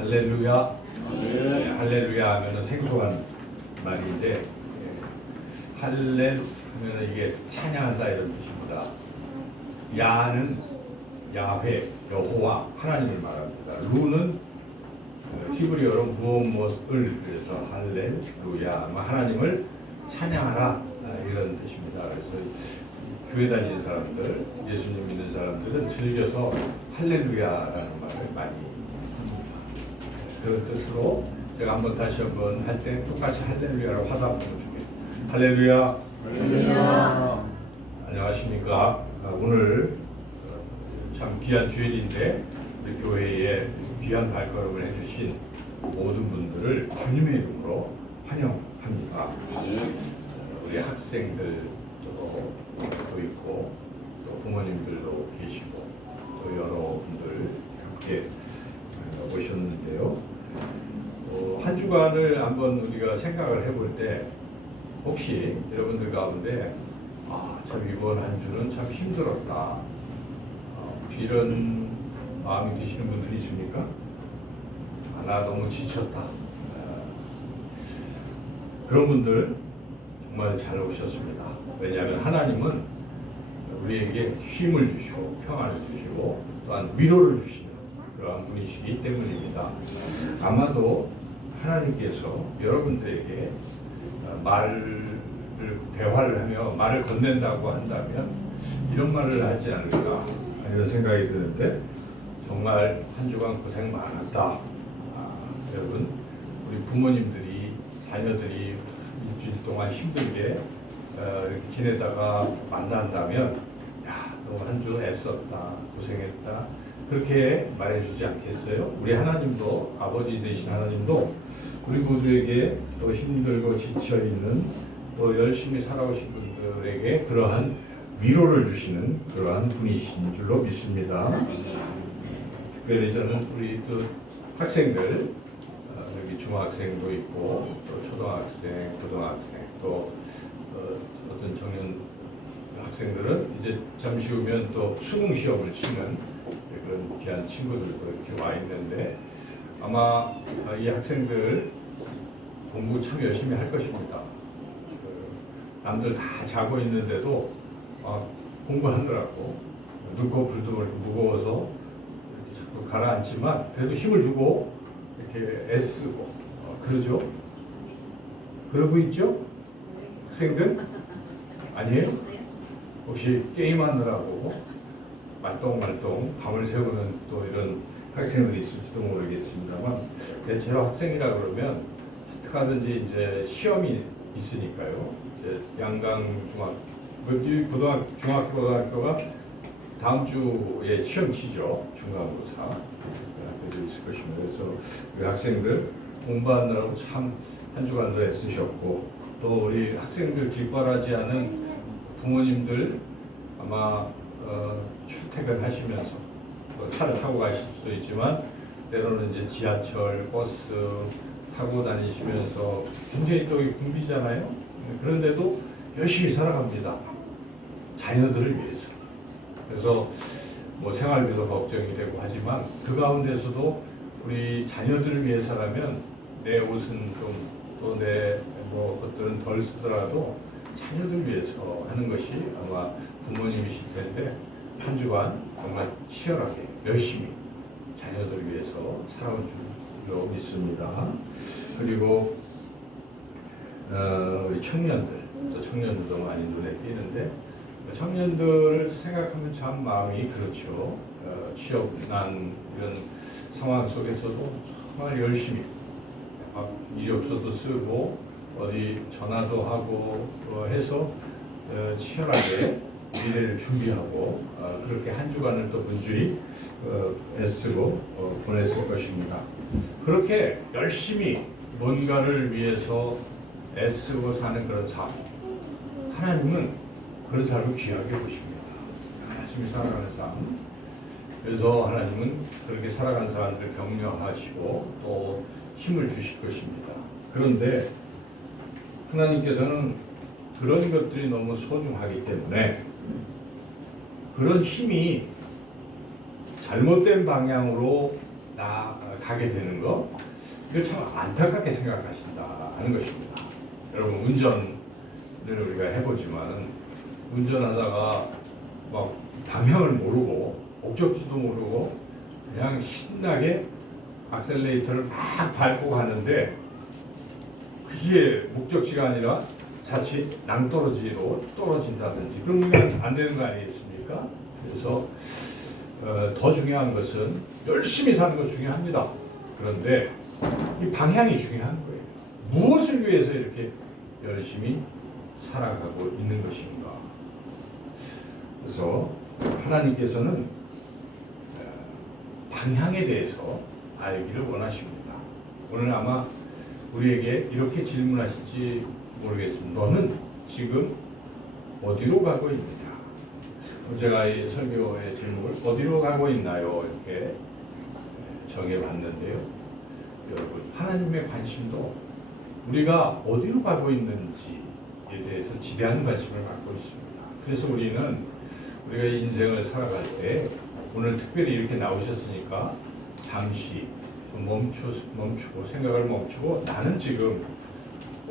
할렐루야. 네, 할렐루야 하면은 생소한 말인데, 할렐 하면은 이게 찬양한다 이런 뜻입니다. 야는 야훼, 여호와, 하나님을 말합니다. 루는 히브리어로 무엇을, 그래서 할렐루야, 하나님을 찬양하라 이런 뜻입니다. 그래서 교회 다니는 사람들, 예수님 믿는 사람들은 즐겨서 할렐루야라는 말을 많이 합니다. 그런 뜻으로 제가 다시 한번 할 때 똑같이 할렐루야라고 화답하면 좋겠습니다. 할렐루야. 할렐루야. 안녕하십니까. 오늘 참 귀한 주일인데 우리 교회에 귀한 발걸음을 해주신 모든 분들을 주님의 이름으로 환영합니다. 우리 학생들도 있고 또 부모님들도 계시고 또 여러분들 함께 오셨는데요. 한 주간을 한번 우리가 생각을 해볼 때 혹시 여러분들 가운데 참 이번 한 주는 참 힘들었다, 혹시 이런 마음이 드시는 분들이 있습니까? 나 너무 지쳤다. 그런 분들 정말 잘 오셨습니다. 왜냐하면 하나님은 우리에게 힘을 주시고 평안을 주시고 또한 위로를 주시는 그러한 분이시기 때문입니다. 아마도 하나님께서 여러분들에게 대화를 하며 말을 건넨다고 한다면 이런 말을 하지 않을까 이런 생각이 드는데, 정말 한 주간 고생 많았다. 여러분, 우리 부모님들이 자녀들이 일주일 동안 힘들게 이렇게 지내다가 만난다면 너 한 주 애썼다, 고생했다, 그렇게 말해주지 않겠어요? 우리 하나님도, 아버지 되신 하나님도 우리 모두에게 또 힘들고 지쳐있는 또 열심히 살아오신 분들에게 그러한 위로를 주시는 그러한 분이신 줄로 믿습니다. 특별히 저는 우리 또 학생들, 여기 중학생도 있고 또 초등학생, 고등학생, 또 어떤 청년 학생들은 이제 잠시 후면 또 수능 시험을 치는 그런 귀한 친구들도 이렇게 와 있는데, 아마 이 학생들 공부 참 열심히 할 것입니다. 남들 다 자고 있는데도 공부하느라고 눕고 불도 무거워서 이렇게 자꾸 가라앉지만 그래도 힘을 주고 이렇게 애쓰고 그러죠. 그러고 있죠? 학생들? 아니에요? 혹시 게임하느라고 말똥말똥 밤을 새우는 또 이런 학생들이 있을지도 모르겠습니다만, 대체로 학생이라 그러면 어떻게 하든지 이제 시험이 있으니까요. 이제 양강 중학교가 다음 주에 시험 치죠. 중간고사 학교도 있을 것입니다. 그래서 우리 학생들 공부하느라고 참 한 주간도 애쓰셨고, 또 우리 학생들 뒷바라지 하는 부모님들 아마 출퇴근하시면서 또 차를 타고 가실 수도 있지만 때로는 이제 지하철, 버스 타고 다니시면서 굉장히 또 붐비잖아요. 그런데도 열심히 살아갑니다. 자녀들을 위해서. 그래서 뭐 생활비도 걱정이 되고 하지만 그 가운데서도 우리 자녀들을 위해서라면 내 옷은 좀, 또 내 것들은 덜 쓰더라도 자녀들 위해서 하는 것이 아마 부모님이실 텐데, 한 주간 정말 치열하게 열심히 자녀들 위해서 살아온 줄로 믿습니다. 그리고 우리 청년들, 또 청년들도 많이 눈에 띄는데, 청년들을 생각하면 참 마음이 그렇죠. 취업난 이런 상황 속에서도 정말 열심히 이력서도 쓰고 어디 전화도 하고 해서 치열하게 미래를 준비하고 그렇게 한 주간을 또 분주히 애쓰고 보냈을 것입니다. 그렇게 열심히 뭔가를 위해서 애쓰고 사는 그런 삶, 하나님은 그런 삶을 귀하게 보십니다. 열심히 살아가는 삶. 그래서 하나님은 그렇게 살아가는 사람들을 격려하시고 또 힘을 주실 것입니다. 그런데 하나님께서는 그런 것들이 너무 소중하기 때문에 그런 힘이 잘못된 방향으로 나가게 되는 거, 이거 참 안타깝게 생각하신다는 것입니다. 여러분, 운전을 우리가 해보지만 운전하다가 막 방향을 모르고 목적지도 모르고 그냥 신나게 악셀레이터를 막 밟고 가는데 그게 목적지가 아니라 자칫 낭떠러지로 떨어진다든지 그러면 안 되는 거 아니겠습니까? 그래서 더 중요한 것은 열심히 사는 거 중요합니다. 그런데 이 방향이 중요한 거예요. 무엇을 위해서 이렇게 열심히 살아가고 있는 것인가? 그래서 하나님께서는 방향에 대해서 알기를 원하십니다. 오늘 아마 우리에게 이렇게 질문하실지 모르겠습니다. 너는 지금 어디로 가고 있느냐? 제가 이 설교의 제목을 어디로 가고 있나요? 이렇게 정해봤는데요. 여러분, 하나님의 관심도 우리가 어디로 가고 있는지에 대해서 지대한 관심을 갖고 있습니다. 그래서 우리가 인생을 살아갈 때 오늘 특별히 이렇게 나오셨으니까 잠시 멈추고 생각을 멈추고 나는 지금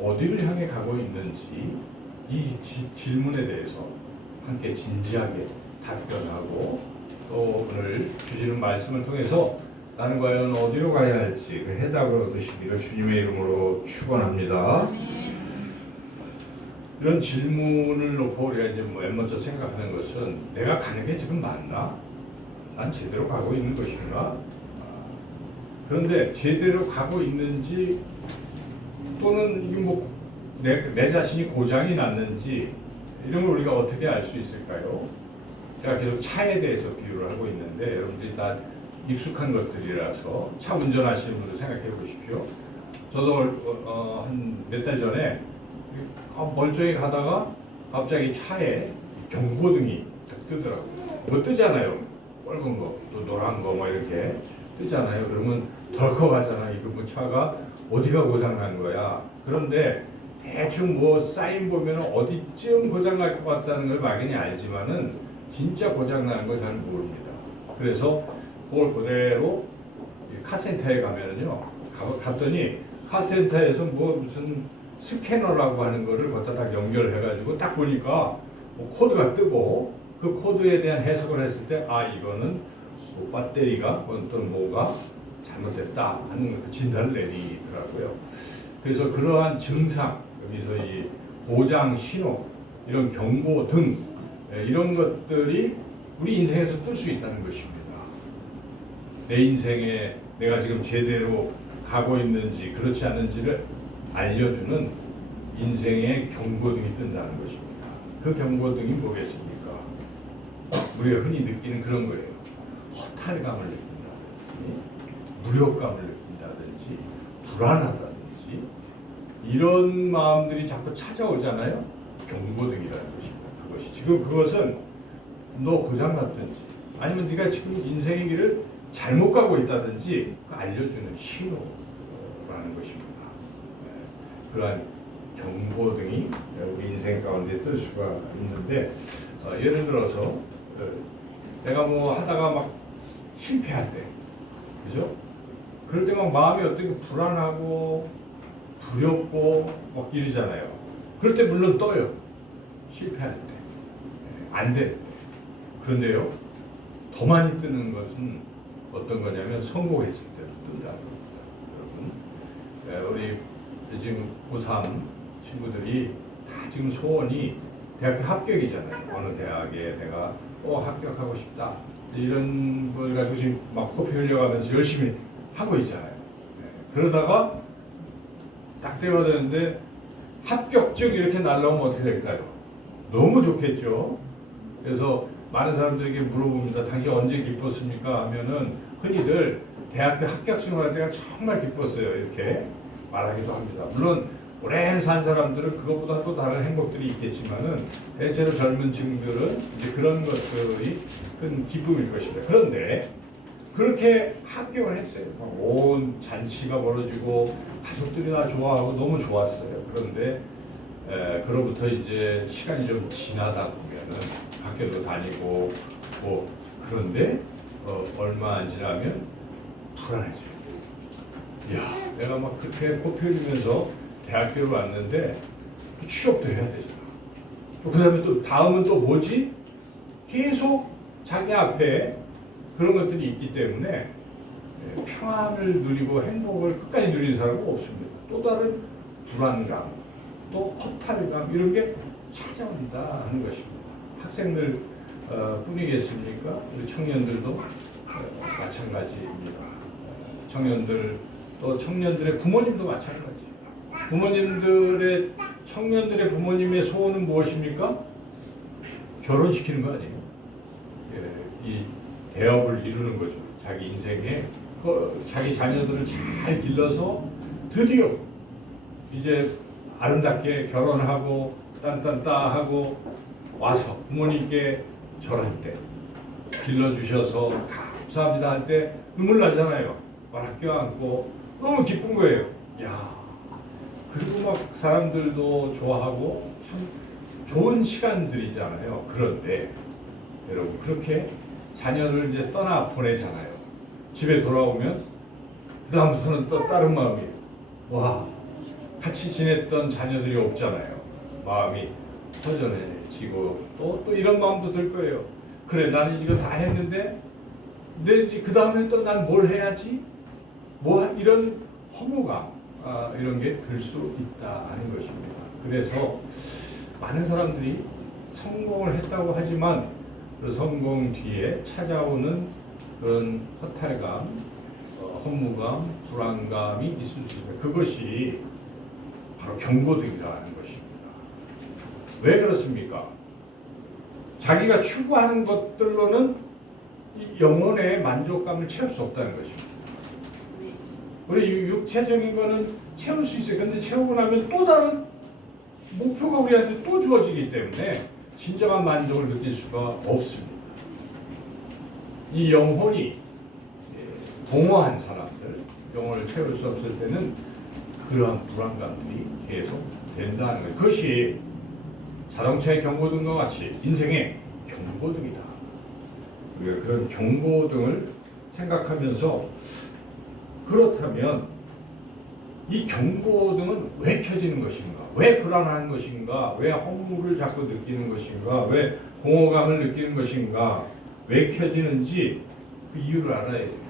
어디를 향해 가고 있는지 이 질문에 대해서 함께 진지하게 답변하고 또 오늘 주시는 말씀을 통해서 나는 과연 어디로 가야 할지 그 해답을 얻으시기를 주님의 이름으로 축원합니다. 이런 질문을 놓고 우리가 이제 맨 먼저 생각하는 것은 내가 가는 게 지금 맞나? 난 제대로 가고 있는 것인가? 그런데 제대로 가고 있는지 또는 이게 내 자신이 고장이 났는지 이런 걸 우리가 어떻게 알 수 있을까요? 제가 계속 차에 대해서 비유를 하고 있는데 여러분들이 다 익숙한 것들이라서 차 운전하시는 분들 생각해 보십시오. 저도 한 몇 달 전에 멀쩡히 가다가 갑자기 차에 경고등이 딱 뜨더라고요. 뭐 뜨잖아요. 빨간 거, 또 노란 거 막 이렇게 뜨잖아요. 그러면 덜컥하잖아. 이거 뭐 차가 어디가 고장난 거야. 그런데 대충 뭐 사인 보면 어디쯤 고장날 것 같다는 걸 막연히 알지만은 진짜 고장나는 걸 잘 모릅니다. 그래서 그걸 그대로 카센터에 가면은요, 갔더니 카센터에서 뭐 무슨 스캐너라고 하는 거를 갖다 딱 연결해가지고 딱 보니까 뭐 코드가 뜨고 그 코드에 대한 해석을 했을 때 이거는 뭐 배터리가 어떤 뭐가 잘못됐다 하는 그 진단을 내리더라고요. 그래서 그러한 증상, 여기서 이 고장 신호, 이런 경고 등 이런 것들이 우리 인생에서 뜰 수 있다는 것입니다. 내 인생에 내가 지금 제대로 가고 있는지 그렇지 않은지를 알려주는 인생의 경고등이 뜬다는 것입니다. 그 경고등이 뭐겠습니까? 우리가 흔히 느끼는 그런 거예요. 허탈감을 느낀다든지 무력감을 느낀다든지 불안하다든지 이런 마음들이 자꾸 찾아오잖아요. 경고등이라는 것입니다. 그것이 지금 그것은 너 고장났든지 아니면 네가 지금 인생의 길을 잘못 가고 있다든지 알려주는 신호라는 것입니다. 그러한 경고등이 우리 인생 가운데 뜰 수가 있는데 예를 들어서 내가 뭐 하다가 막 실패할 때, 그죠? 그럴 때 막 마음이 어떻게 불안하고 두렵고 막 이러잖아요. 그럴 때 물론 떠요. 실패할 때, 안 될 때. 그런데요, 더 많이 뜨는 것은 어떤 거냐면 성공했을 때도 뜬다는 겁니다. 여러분, 우리 지금 고3 친구들이 다 지금 소원이 대학교 합격이잖아요. 어느 대학에 내가 합격하고 싶다. 이런 걸 가지고 지금 막 코피 흘려가면서 열심히 하고 있잖아요. 그러다가 딱 때가 되는데 합격증 이렇게 날라오면 어떻게 될까요? 너무 좋겠죠. 그래서 많은 사람들에게 물어봅니다. 당신 언제 기뻤습니까? 하면은 흔히들 대학교 합격증을 할 때가 정말 기뻤어요. 이렇게 말하기도 합니다. 물론 오랜 산 사람들은 그것보다 또 다른 행복들이 있겠지만은 대체로 젊은 층들은 이제 그런 것들이 큰 기쁨일 것입니다. 그런데 그렇게 합격을 했어요. 온 잔치가 벌어지고 가족들이 다 좋아하고 너무 좋았어요. 그런데 그로부터 이제 시간이 좀 지나다 보면은 학교도 다니고 뭐 그런데 얼마 안 지나면 불안해져요. 야, 내가 막 그렇게 꽃피우면서 대학교를 왔는데 또 취업도 해야 되잖아. 또 그다음에 또 다음은 또 뭐지? 계속 자기 앞에 그런 것들이 있기 때문에 평안을 누리고 행복을 끝까지 누리는 사람은 없습니다. 또 다른 불안감, 또 허탈감 이런 게 찾아온다 하는 것입니다. 학생들 뿐이겠습니까? 우리 청년들도 마찬가지입니다. 청년들 또 청년들의 부모님도 마찬가지. 청년들의 부모님의 소원은 무엇입니까? 결혼시키는 거 아니에요? 이 대업을 이루는 거죠. 자기 인생에 자기 자녀들을 잘 길러서 드디어 이제 아름답게 결혼하고 딴딴따 하고 와서 부모님께 절할 때 길러주셔서 감사합니다 할 때 눈물 나잖아요. 막 껴안고 너무 기쁜 거예요. 야, 그리고 막 사람들도 좋아하고 참 좋은 시간들이잖아요. 그런데 여러분 그렇게 자녀를 이제 떠나 보내잖아요. 집에 돌아오면 그 다음부터는 또 다른 마음이에요. 와, 같이 지냈던 자녀들이 없잖아요. 마음이 허전해지고 또 이런 마음도 들 거예요. 그래, 나는 이거 다 했는데 그 다음에 또 난 뭘 해야지? 이런 허무감 이런 게 들 수 있다 하는 것입니다. 그래서 많은 사람들이 성공을 했다고 하지만 그 성공 뒤에 찾아오는 그런 허탈감, 허무감, 불안감이 있을 수 있습니다. 그것이 바로 경고등이라는 것입니다. 왜 그렇습니까? 자기가 추구하는 것들로는 이 영혼의 만족감을 채울 수 없다는 것입니다. 우리 육체적인 거는 채울 수 있어요. 근데 채우고 나면 또 다른 목표가 우리한테 또 주어지기 때문에 진정한 만족을 느낄 수가 없습니다. 이 영혼이 공허한 사람들, 영혼을 채울 수 없을 때는 그러한 불안감들이 계속 된다는 거예요. 그것이 자동차의 경고등과 같이 인생의 경고등이다. 우리가 그런 경고등을 생각하면서 그렇다면 이 경고등은 왜 켜지는 것인가? 왜 불안한 것인가? 왜 허무를 자꾸 느끼는 것인가? 왜 공허감을 느끼는 것인가? 왜 켜지는지 그 이유를 알아야 돼요.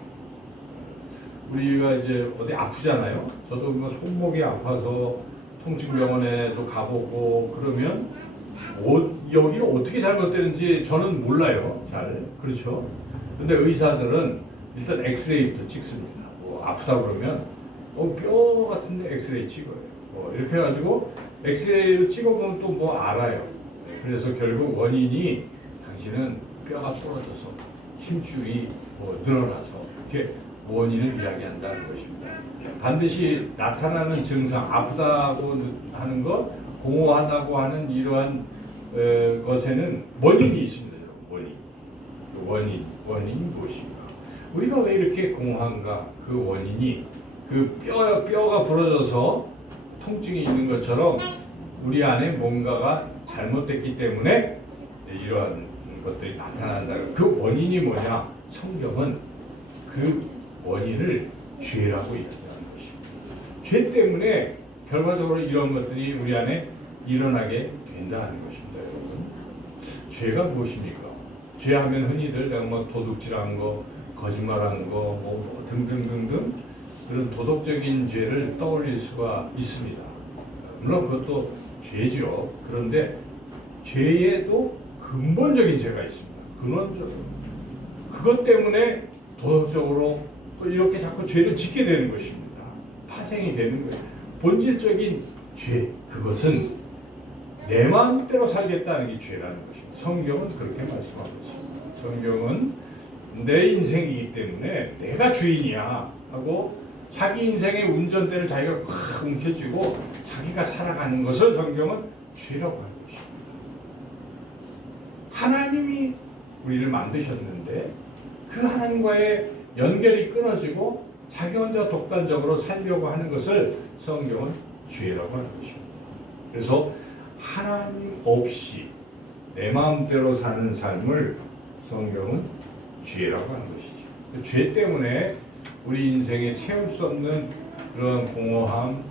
우리가 이제 어디 아프잖아요. 저도 뭐 손목이 아파서 통증병원에도 가보고 그러면 여기가 어떻게 잘못되는지 저는 몰라요. 잘. 그렇죠? 근데 의사들은 일단 엑스레이부터 찍습니다. 아프다 그러면 뼈 같은데 엑스레이 찍어요. 이렇게 해가지고 엑스레이를 찍어보면 또 뭐 알아요. 그래서 결국 원인이 당신은 뼈가 부러져서 힘줄이 늘어나서 이렇게 원인을 이야기한다는 것입니다. 반드시 나타나는 증상, 아프다고 하는 것, 공허하다고 하는 이러한 것에는 원인이 있습니다. 원인이 무엇인가? 우리가 왜 이렇게 공허한가? 그 원인이 그 뼈가 부러져서 통증이 있는 것처럼 우리 안에 뭔가가 잘못됐기 때문에 이러한 것들이 나타난다. 그 원인이 뭐냐? 성경은 그 원인을 죄라고 얘기하는 것입니다. 죄 때문에 결과적으로 이런 것들이 우리 안에 일어나게 된다는 것입니다, 여러분. 죄가 무엇입니까? 죄하면 흔히들 내가 뭐 도둑질한 거, 거짓말한 거, 등등등등 그런 도덕적인 죄를 떠올릴 수가 있습니다. 물론 그것도 죄죠. 그런데 죄에도 근본적인 죄가 있습니다. 근원적으로. 그것 때문에 도덕적으로 또 이렇게 자꾸 죄를 짓게 되는 것입니다. 파생이 되는 거예요. 본질적인 죄, 그것은 내 마음대로 살겠다는 게 죄라는 것입니다. 성경은 그렇게 말씀하고 있습니다. 성경은 내 인생이기 때문에 내가 주인이야 하고 자기 인생의 운전대를 자기가 꽉 움켜쥐고 자기가 살아가는 것을 성경은 죄라고 하는 것입니다. 하나님이 우리를 만드셨는데 그 하나님과의 연결이 끊어지고 자기 혼자 독단적으로 살려고 하는 것을 성경은 죄라고 하는 것입니다. 그래서 하나님 없이 내 마음대로 사는 삶을 성경은 죄라고 하는 것이죠. 죄 때문에 우리 인생에 채울 수 없는 그런 공허함,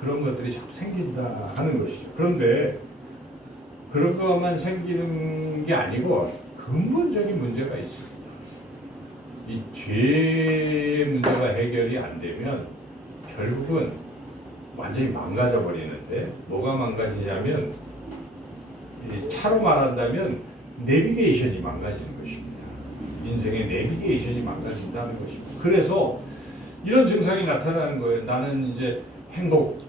그런 것들이 자꾸 생긴다 하는 것이죠. 그런데 그런 것만 생기는 게 아니고 근본적인 문제가 있습니다. 이 죄의 문제가 해결이 안 되면 결국은 완전히 망가져 버리는데, 뭐가 망가지냐면, 차로 말한다면 내비게이션이 망가지는 것입니다. 인생의 내비게이션이 망가진다는 것입니다. 그래서 이런 증상이 나타나는 거예요. 나는 이제 행복,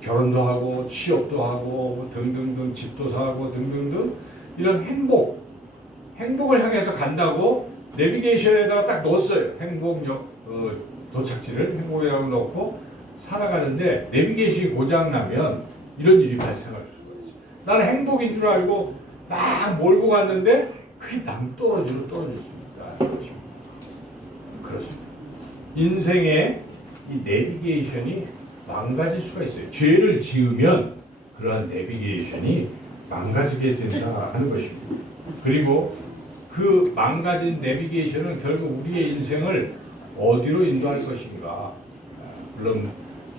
결혼도 하고 취업도 하고 등등등, 집도 사고 등등등, 이런 행복을 향해서 간다고 내비게이션에다가 딱 넣었어요. 도착지를 행복이라고 넣고 살아가는데, 내비게이션이 고장나면 이런 일이 발생할 수가 있어요. 나는 행복인 줄 알고 막 몰고 갔는데 그게 낭떠러지로 떨어질 수 있다는 것입니다. 그렇습니다. 인생의 이 내비게이션이 망가질 수가 있어요. 죄를 지으면 그러한 내비게이션이 망가지게 된다 하는 것입니다. 그리고 그 망가진 내비게이션은 결국 우리의 인생을 어디로 인도할 것인가. 물론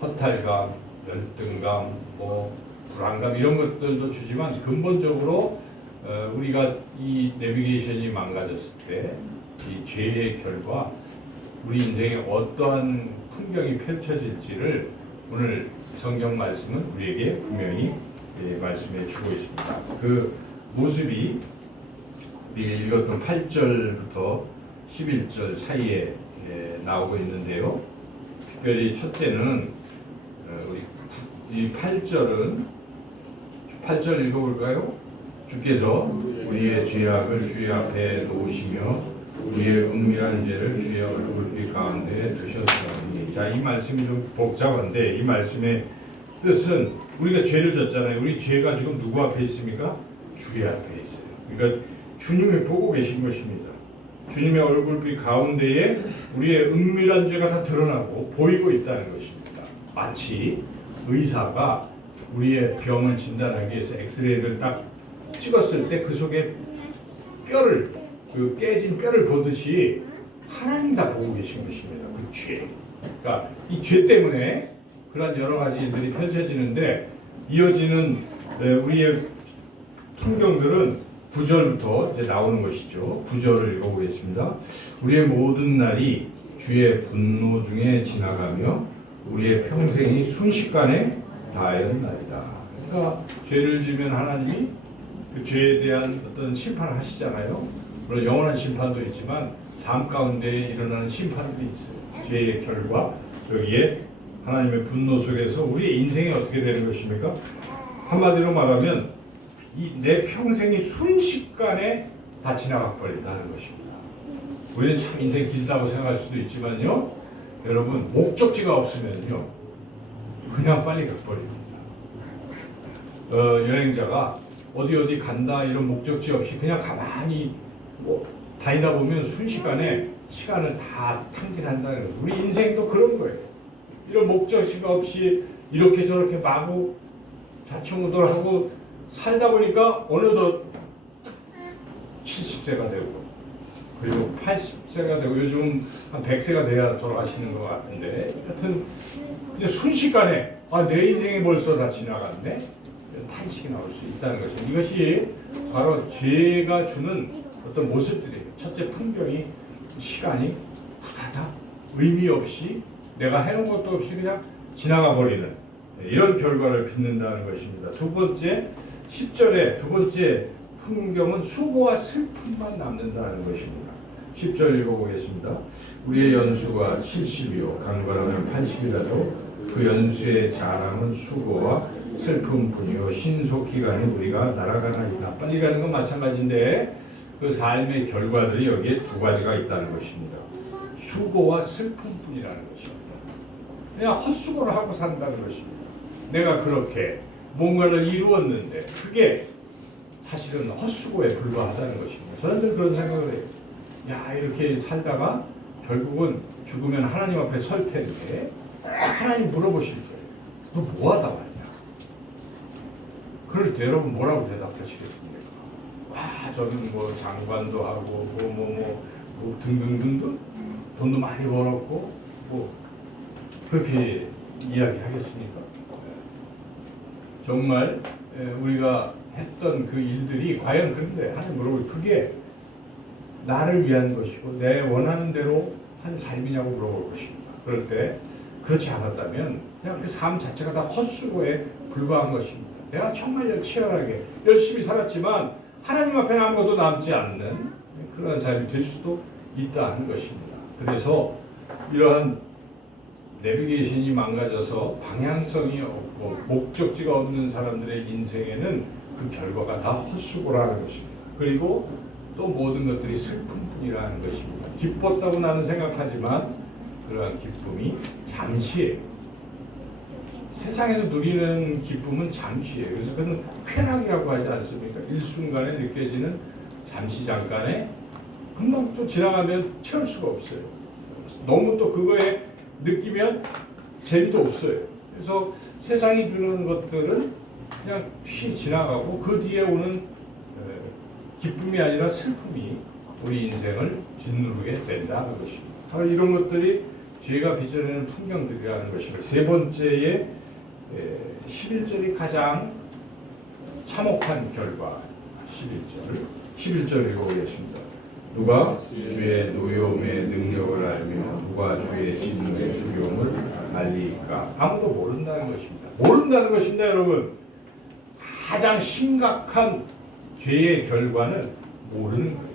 허탈감, 열등감, 불안감, 이런 것들도 주지만, 근본적으로 우리가 이 내비게이션이 망가졌을 때 이 죄의 결과, 우리 인생에 어떠한 풍경이 펼쳐질지를 오늘 성경 말씀은 우리에게 분명히 말씀해 주고 있습니다. 그 모습이 우리가 읽었던 8절부터 11절 사이에 나오고 있는데요. 특별히 첫째는 이 8절 읽어볼까요? 주께서 우리의 죄악을 주의 앞에 놓으시며 우리의 은밀한 죄를 주의 얼굴빛 가운데 두셨으니. 자, 이 말씀이 좀 복잡한데, 이 말씀의 뜻은, 우리가 죄를 졌잖아요. 우리 죄가 지금 누구 앞에 있습니까? 주의 앞에 있어요. 그러니까 주님이 보고 계신 것입니다. 주님의 얼굴빛 가운데에 우리의 은밀한 죄가 다 드러나고 보이고 있다는 것입니다. 마치 의사가 우리의 병을 진단하기 위해서 엑스레이를 딱 찍었을 때 그 속에 깨진 뼈를 보듯이 하나님 다 보고 계신 것입니다. 그 죄. 그러니까 이 죄 때문에 그런 여러 가지 일들이 펼쳐지는데, 이어지는 우리의 풍경들은 9절부터 이제 나오는 것이죠. 9절을 읽어보겠습니다. 우리의 모든 날이 주의 분노 중에 지나가며 우리의 평생이 순식간에 다하였나이다. 그러니까 죄를 지면 하나님이 그 죄에 대한 어떤 심판을 하시잖아요. 물론 영원한 심판도 있지만 삶 가운데 일어나는 심판들이 있어요. 죄의 결과, 여기에 하나님의 분노 속에서 우리의 인생이 어떻게 되는 것입니까? 한마디로 말하면 내 평생이 순식간에 다 지나가 버린다는 것입니다. 우리는 참 인생 길다고 생각할 수도 있지만요, 여러분, 목적지가 없으면요 그냥 빨리 가버립니다. 여행자가 어디 간다 이런 목적지 없이 그냥 가만히 다니다 보면 순식간에 시간을 다 탕진한다는 거예요. 우리 인생도 그런 거예요. 이런 목적지가 없이 이렇게 저렇게 마구 좌충우돌하고 살다 보니까 어느덧 70세가 되고, 그리고 80세가 되고, 요즘 한 100세가 돼야 돌아가시는 것 같은데, 하여튼 이제 순식간에 내 인생이 벌써 다 지나갔네, 탄식이 나올 수 있다는 것입니다. 이것이 바로 죄가 주는 어떤 모습들이에요. 첫째, 풍경이, 시간이 후다닥 의미 없이 내가 해놓은 것도 없이 그냥 지나가 버리는 이런 결과를 빚는다는 것입니다. 두 번째, 10절에 두 번째 풍경은 수고와 슬픔만 남는다는 것입니다. 10절 읽어보겠습니다. 우리의 연수가 70이요 강건하면 80이라도 그 연수의 자랑은 수고와 슬픔뿐이요 신속히 가는 우리가 날아가나이다. 빨리 가는 건 마찬가지인데 그 삶의 결과들이 여기에 두 가지가 있다는 것입니다. 수고와 슬픔뿐이라는 것입니다. 그냥 헛수고를 하고 산다는 것입니다. 내가 그렇게 뭔가를 이루었는데 그게 사실은 헛수고에 불과하다는 것입니다. 저는 늘 그런 생각을 해요. 야, 이렇게 살다가 결국은 죽으면 하나님 앞에 설 텐데 하나님 물어보실 거예요. 너 뭐하다 왔냐? 그럴 때 여러분 뭐라고 대답하시겠습니까? 와, 저는 뭐 장관도 하고 뭐 등등등등. 돈도 많이 벌었고 뭐 그렇게 이야기하겠습니까? 정말 우리가 했던 그 일들이 과연 그런데 하나님 물어보고 그게 나를 위한 것이고 내 원하는 대로 한 삶이냐고 물어볼 것입니다. 그럴 때 그렇지 않았다면 그냥 그 삶 자체가 다 헛수고에 불과한 것입니다. 내가 정말 치열하게 열심히 살았지만 하나님 앞에는 아무것도 남지 않는 그런 삶이 될 수도 있다는 것입니다. 그래서 이러한 내비게이션이 망가져서 방향성이 없고 목적지가 없는 사람들의 인생에는 그 결과가 다 헛수고라는 것입니다. 그리고 또 모든 것들이 슬픔뿐이라는 것입니다. 기뻤다고 나는 생각하지만 그러한 기쁨이 잠시예요. 세상에서 누리는 기쁨은 잠시예요. 그래서 그건 쾌락이라고 하지 않습니까? 일순간에 느껴지는 잠시 잠깐에 금방 또 지나가면 채울 수가 없어요. 너무 또 그거에 느끼면 재미도 없어요. 그래서 세상이 주는 것들은 그냥 휘 지나가고 그 뒤에 오는 기쁨이 아니라 슬픔이 우리 인생을 짓누르게 된다는 것입니다. 바로 이런 것들이 죄가 빚어내는 풍경들이라는 것입니다. 세 번째에 11절이 가장 참혹한 결과. 11절 읽어보겠습니다. 누가 주의 노여움의 능력을 알며 누가 주의 진노의 두려움을 알리까? 아무도 모른다는 것입니다. 모른다는 것입니다, 여러분. 가장 심각한 죄의 결과는 모르는 거예요.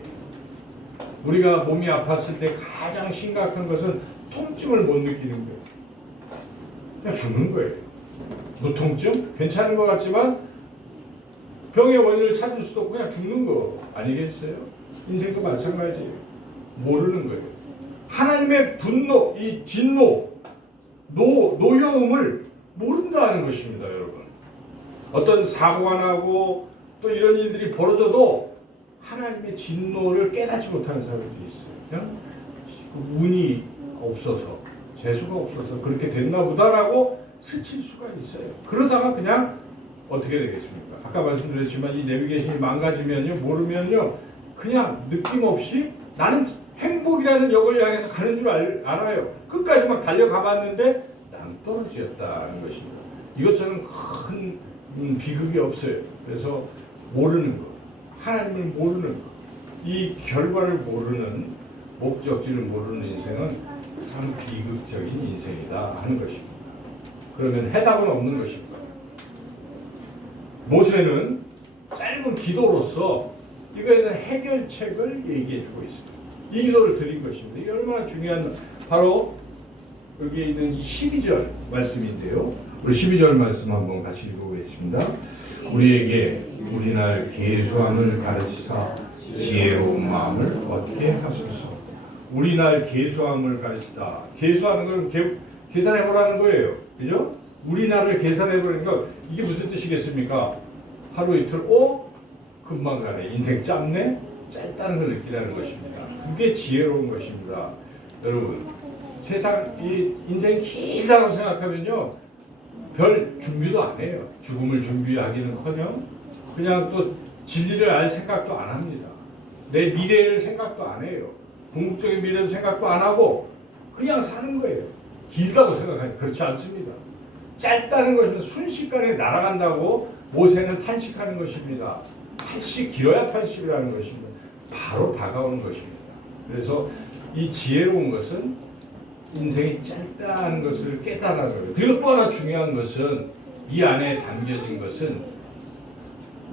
우리가 몸이 아팠을 때 가장 심각한 것은 통증을 못 느끼는 거예요. 그냥 죽는 거예요. 무통증? 괜찮은 것 같지만 병의 원인을 찾을 수도 없고 그냥 죽는 거 아니겠어요? 인생도 마찬가지예요. 모르는 거예요. 하나님의 분노, 이 진노, 노여움을 모른다는 것입니다, 여러분. 어떤 사고가 나고 또 이런 일들이 벌어져도 하나님의 진노를 깨닫지 못하는 사람들이 있어요. 그냥 운이 없어서, 재수가 없어서 그렇게 됐나 보다라고 스칠 수가 있어요. 그러다가 그냥 어떻게 되겠습니까? 아까 말씀드렸지만 이 내비게이션이 망가지면요, 모르면요, 그냥 느낌 없이 나는 행복이라는 역을 향해서 가는 줄 알아요. 끝까지 막 달려가봤는데 낭떠러지였다는 것입니다. 이것처럼 큰 비극이 없어요. 그래서 모르는 것, 하나님을 모르는 것, 이 결과를 모르는, 목적지를 모르는 인생은 참 비극적인 인생이다 하는 것입니다. 그러면 해답은 없는 것입니다. 모세는 짧은 기도로서 이거에 대한 해결책을 얘기해 주고 있습니다. 이 기도를 드린 것입니다. 이게 얼마나 중요한, 바로 여기에 있는 12절 말씀인데요. 우리 12절 말씀 한번 같이 읽어보겠습니다. 우리에게 우리날 계수함을 가르치사 지혜로운 마음을 얻게 하소서. 우리날 계수함을 가르치다. 계수하는 건 계산해보라는 거예요. 그죠? 우리날을 계산해보라는 건 이게 무슨 뜻이겠습니까? 하루 이틀, 금방 가네. 인생 짧네? 짧다는 걸 느끼라는 것입니다. 그게 지혜로운 것입니다. 여러분, 이 인생 길다고 생각하면요, 별 준비도 안 해요. 죽음을 준비하기는커녕 그냥 또 진리를 알 생각도 안 합니다. 내 미래를 생각도 안 해요. 궁극적인 미래도 생각도 안 하고 그냥 사는 거예요. 길다고 생각하니 그렇지 않습니다. 짧다는 것은 순식간에 날아간다고 모세는 탄식하는 것입니다. 80, 길어야 80이라는 것입니다. 바로 다가오는 것입니다. 그래서 이 지혜로운 것은 인생이 짧다는 것을 깨달아는 거예요. 그리고 또 하나 중요한 것은 이 안에 담겨진 것은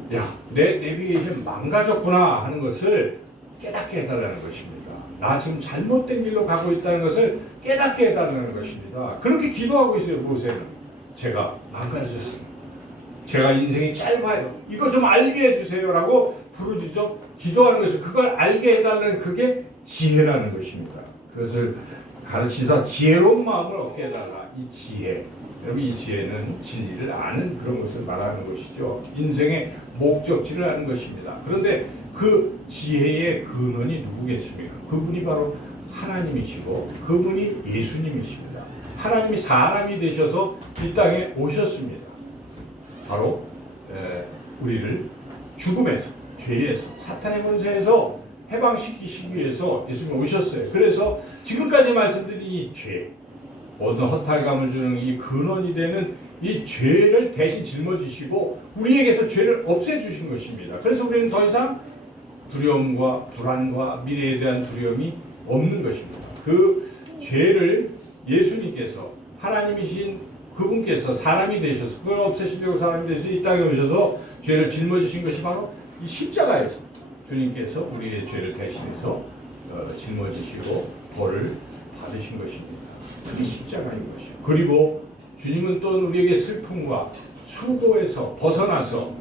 내 내비게이션 망가졌구나 하는 것을 깨닫게 해달라는 것입니다. 나 지금 잘못된 길로 가고 있다는 것을 깨닫게 해달라는 것입니다. 그렇게 기도하고 있어요. 모세는. 제가 망가졌습니다. 제가 인생이 짧아요. 이거 좀 알게 해주세요라고 부르짖어 기도하는 것이, 그걸 알게 해달라는 그게 지혜라는 것입니다. 그것을 가르치사 지혜로운 마음을 얻게 해달라. 이 지혜. 여러분, 이 지혜는 진리를 아는 그런 것을 말하는 것이죠. 인생의 목적지를 아는 것입니다. 그런데 그 지혜의 근원이 누구겠습니까? 그분이 바로 하나님이시고 그분이 예수님이십니다. 하나님이 사람이 되셔서 이 땅에 오셨습니다. 바로 우리를 죽음에서, 죄에서, 사탄의 권세에서 해방시키시기 위해서 예수님이 오셨어요. 그래서 지금까지 말씀드린 이 죄, 모든 허탈감을 주는 이 근원이 되는 이 죄를 대신 짊어지시고 우리에게서 죄를 없애주신 것입니다. 그래서 우리는 더 이상 두려움과 불안과 미래에 대한 두려움이 없는 것입니다. 그 죄를 예수님께서 하나님이신 그분께서 사람이 되셔서 그걸 없애시려고 사람이 되셔서 이 땅에 오셔서 죄를 짊어지신 것이 바로 이 십자가에서 주님께서 우리의 죄를 대신해서 짊어지시고 벌을 받으신 것입니다. 그게 십자가인 것이에요. 그리고 주님은 또 우리에게 슬픔과 수고에서 벗어나서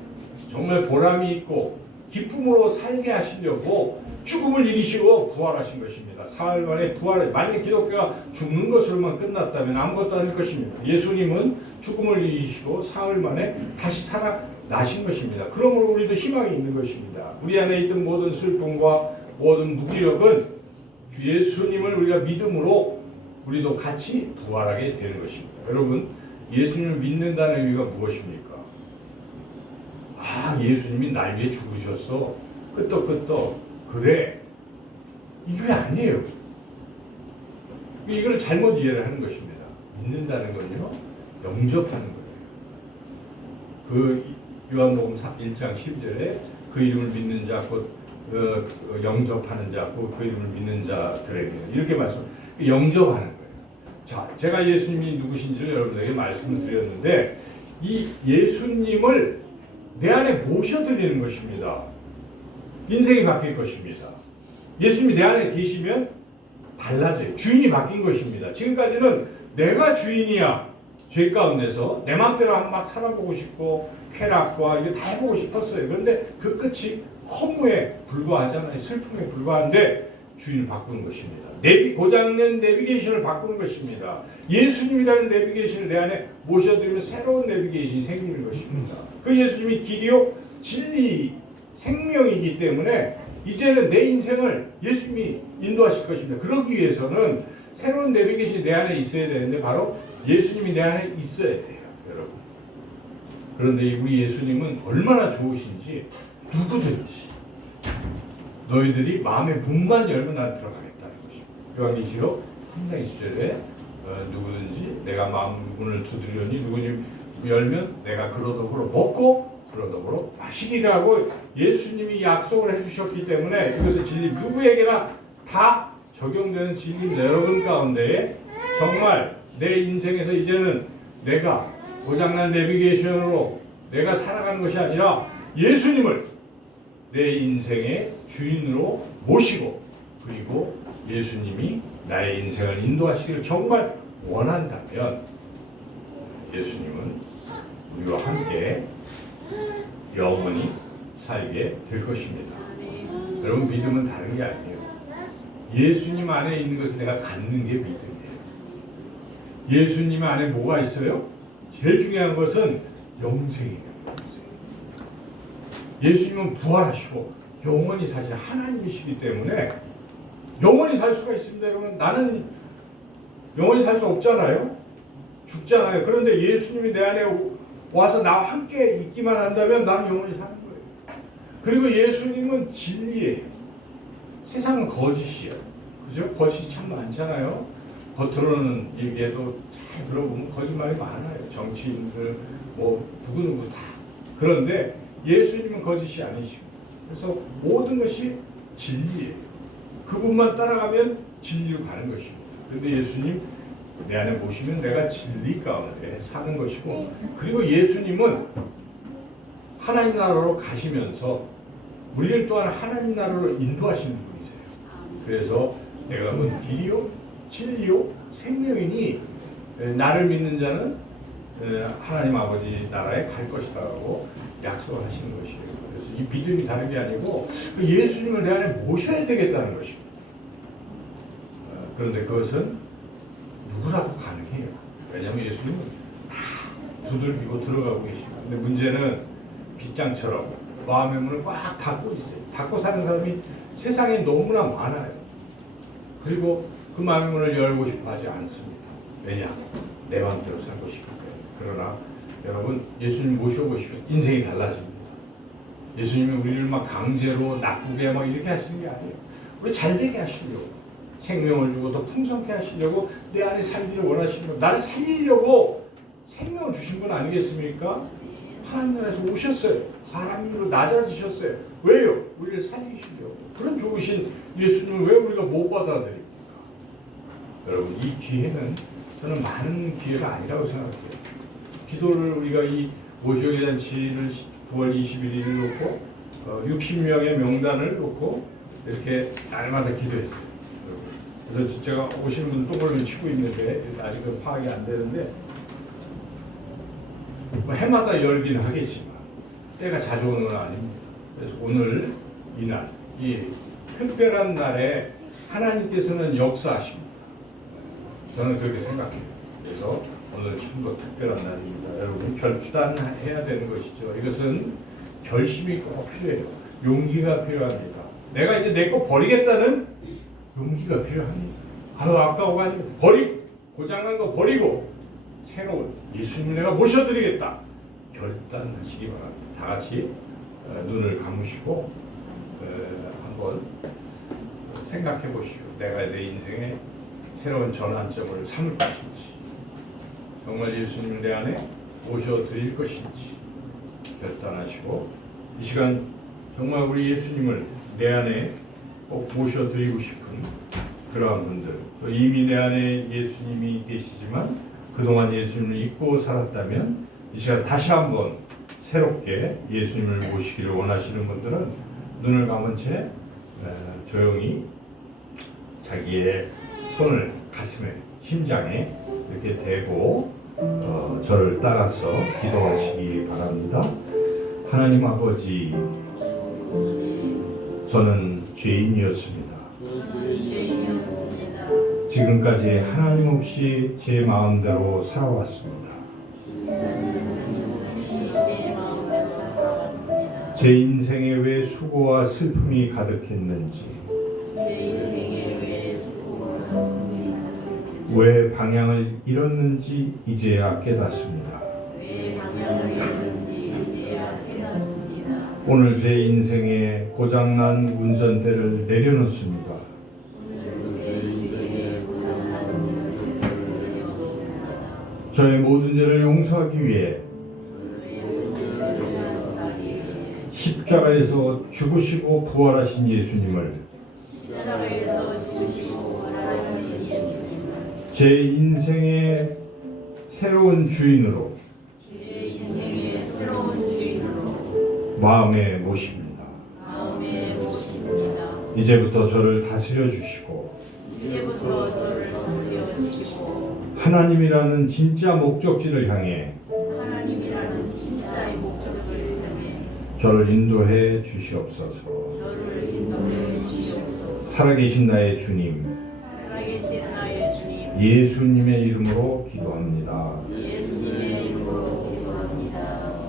정말 보람이 있고 기쁨으로 살게 하시려고 죽음을 이기시고 부활하신 것입니다. 사흘 만에 부활을, 만약 기독교가 죽는 것으로만 끝났다면 아무것도 아닐 것입니다. 예수님은 죽음을 이기시고 사흘 만에 다시 살아나신 것입니다. 그러므로 우리도 희망이 있는 것입니다. 우리 안에 있던 모든 슬픔과 모든 무기력은 주 예수님을 우리가 믿음으로 우리도 같이 부활하게 되는 것입니다. 여러분, 예수님을 믿는다는 의미가 무엇입니까? 아, 예수님이 날 위해 죽으셨어. 끄떡끄떡. 그래. 이게 아니에요. 이걸 잘못 이해를 하는 것입니다. 믿는다는 건요, 영접하는 거예요. 그 요한복음 1장 10절에 그 이름을 믿는 자, 곧 영접하는 자, 곧 그 이름을 믿는 자들에게 이렇게 영접하는 거예요. 자, 제가 예수님이 누구신지를 여러분에게 말씀을 드렸는데 이 예수님을 내 안에 모셔드리는 것입니다. 인생이 바뀔 것입니다. 예수님이 내 안에 계시면 달라져요. 주인이 바뀐 것입니다. 지금까지는 내가 주인이야. 죄 가운데서 내 마음대로 막 살아보고 싶고 쾌락과 이게 다 해보고 싶었어요. 그런데 그 끝이 허무에 불과하잖아요. 슬픔에 불과한데 주인을 바꾸는 것입니다. 고장낸 내비게이션을 바꾸는 것입니다. 예수님이라는 내비게이션을 내 안에 모셔드리면 새로운 내비게이션이 생기는 것입니다. 그 예수님이 길이요 진리 생명이기 때문에 이제는 내 인생을 예수님이 인도하실 것입니다. 그러기 위해서는 새로운 내비게이션이 내 안에 있어야 되는데 바로 예수님이 내 안에 있어야 돼요, 여러분. 그런데 우리 예수님은 얼마나 좋으신지 누구든지 너희들이 마음의 문만 열면 난 들어가겠다는 것입니다. 요한계시록 3장 20절에 누구든지 내가 마음 문을 두드리니 누구든지 열면 내가 그로 더불어 먹고 그로 더불어 마시리라고 예수님이 약속을 해주셨기 때문에 이것은 진리 누구에게나 다 적용되는 진리입니다. 여러분 가운데 정말 내 인생에서 이제는 내가 고장난 내비게이션으로 내가 살아가는 것이 아니라 예수님을 내 인생의 주인으로 모시고 그리고 예수님이 나의 인생을 인도하시기를 정말 원한다면 예수님은 우리와 함께 영원히 살게 될 것입니다. 여러분, 믿음은 다른 게 아니에요. 예수님 안에 있는 것을 내가 갖는 게 믿음이에요. 예수님 안에 뭐가 있어요? 제일 중요한 것은 영생이에요. 예수님은 부활하시고 영원히 사실 하나님이시기 때문에 영원히 살 수가 있습니다. 여러분, 나는 영원히 살 수 없잖아요. 죽잖아요. 그런데 예수님이 내 안에 와서 나와 함께 있기만 한다면 나는 영원히 사는 거예요. 그리고 예수님은 진리예요. 세상은 거짓이에요. 그죠? 거짓이 참 많잖아요. 겉으로는 얘기해도 잘 들어보면 거짓말이 많아요. 정치인들, 누구누구 다. 그런데 예수님은 거짓이 아니십니다. 그래서 모든 것이 진리예요. 그분만 따라가면 진리로 가는 것입니다. 그런데 예수님 내 안에 모시면 내가 진리 가운데 사는 것이고 그리고 예수님은 하나님 나라로 가시면서 우리를 또한 하나님 나라로 인도하시는 분이세요. 그래서 내가 그 길이요 진리요 생명이니 나를 믿는 자는 하나님 아버지 나라에 갈 것이다라고 약속을 하시는 것이에요. 그래서 이 믿음이 다른 게 아니고 예수님을 내 안에 모셔야 되겠다는 것입니다. 그런데 그것은 누구라도 가능해요. 왜냐하면 예수님은 다 두들기고 들어가고 계십니다. 근데 문제는 빗장처럼 마음의 문을 꽉 닫고 있어요. 닫고 사는 사람이 세상에 너무나 많아요. 그리고 그 마음의 문을 열고 싶어 하지 않습니다. 왜냐? 내 마음대로 살고 싶기 때문에. 그러나 여러분, 예수님 모셔보시면 인생이 달라집니다. 예수님이 우리를 막 강제로 나쁘게 막 이렇게 하시는 게 아니에요. 우리 잘되게 하시려고, 생명을 주고 더 풍성케 하시려고 내 안에 살기를 원하시는 거, 나를 살리려고 생명을 주신 분 아니겠습니까? 하나님 나라에서 오셨어요. 사람으로 낮아지셨어요. 왜요? 우리를 살리시려고. 그런 좋으신 예수님을 왜 우리가 못 받아들입니까? 여러분, 이 기회는 저는 많은 기회가 아니라고 생각해요. 기도를 우리가 이 모시오기 잔치를 9월 21일을 놓고 60명의 명단을 놓고 이렇게 날마다 기도했어요. 그래서 제가 오시는 분 똥을 치고 있는데 아직은 파악이 안 되는데 뭐 해마다 열기는 하겠지만 때가 자주 오는 건 아닙니다. 그래서 오늘 이날 이 특별한 날에 하나님께서는 역사하십니다. 저는 그렇게 생각해요. 그래서 오늘 참으로 특별한 날입니다. 여러분, 결단해야 되는 것이죠. 이것은 결심이 꼭 필요해요. 용기가 필요합니다. 내가 이제 내 거 버리겠다는 용기가 필요합니다. 아까워가 아니고 고장난 거 버리고 새로운 예수님 내가 모셔드리겠다. 결단하시기 바랍니다. 다 같이 눈을 감으시고 한번 생각해 보시오. 내가 내 인생의 새로운 전환점을 삼을 것인지, 정말 예수님을 내 안에 모셔드릴 것인지 결단하시고, 이 시간 정말 우리 예수님을 내 안에 꼭 모셔드리고 싶은 그러한 분들, 또 이미 내 안에 예수님이 계시지만 그동안 예수님을 잊고 살았다면 이 시간 다시 한번 새롭게 예수님을 모시기를 원하시는 분들은 눈을 감은 채 조용히 자기의 손을 가슴에, 심장에 이렇게 대고 저를 따라서 기도하시기 바랍니다. 하나님 아버지, 저는 죄인이었습니다. 지금까지 하나님 없이 제 마음대로 살아왔습니다. 제 인생에 왜 수고와 슬픔이 가득했는지, 왜 방향을 잃었는지 이제야 깨닫습니다. 오늘 제 인생에 고장난 운전대를 내려놓습니다. 저의 모든 죄를 용서하기 위해 십자가에서 죽으시고 부활하신 예수님을 제 인생의 새로운 주인으로 마음에 모십니다. 이제부터 저를 다스려 주시고 하나님이라는 진짜 목적지를 향해 저를 인도해 주시옵소서. 살아계신 나의 주님, 예수님의 이름으로 기도합니다.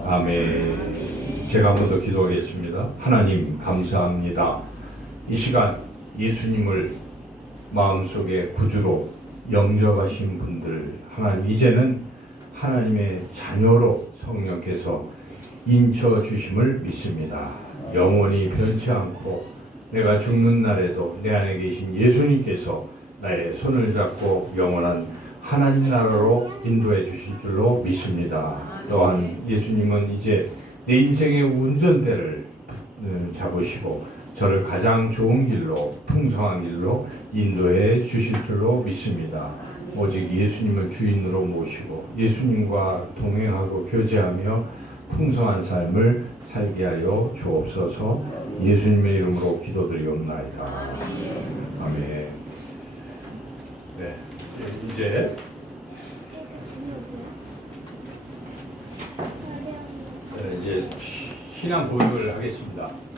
아멘. 제가 한번 더 기도하겠습니다. 하나님 감사합니다. 이 시간 예수님을 마음속에 구주로 영접하신 분들, 하나님 이제는 하나님의 자녀로 성령께서 인쳐 주심을 믿습니다. 영원히 변치 않고 내가 죽는 날에도 내 안에 계신 예수님께서 나의 손을 잡고 영원한 하나님 나라로 인도해 주실 줄로 믿습니다. 또한 예수님은 이제 내 인생의 운전대를 잡으시고 저를 가장 좋은 길로, 풍성한 길로 인도해 주실 줄로 믿습니다. 오직 예수님을 주인으로 모시고 예수님과 동행하고 교제하며 풍성한 삶을 살게 하여 주옵소서. 예수님의 이름으로 기도드리옵나이다. 아멘. 네, 이제 신앙 고백을 하겠습니다.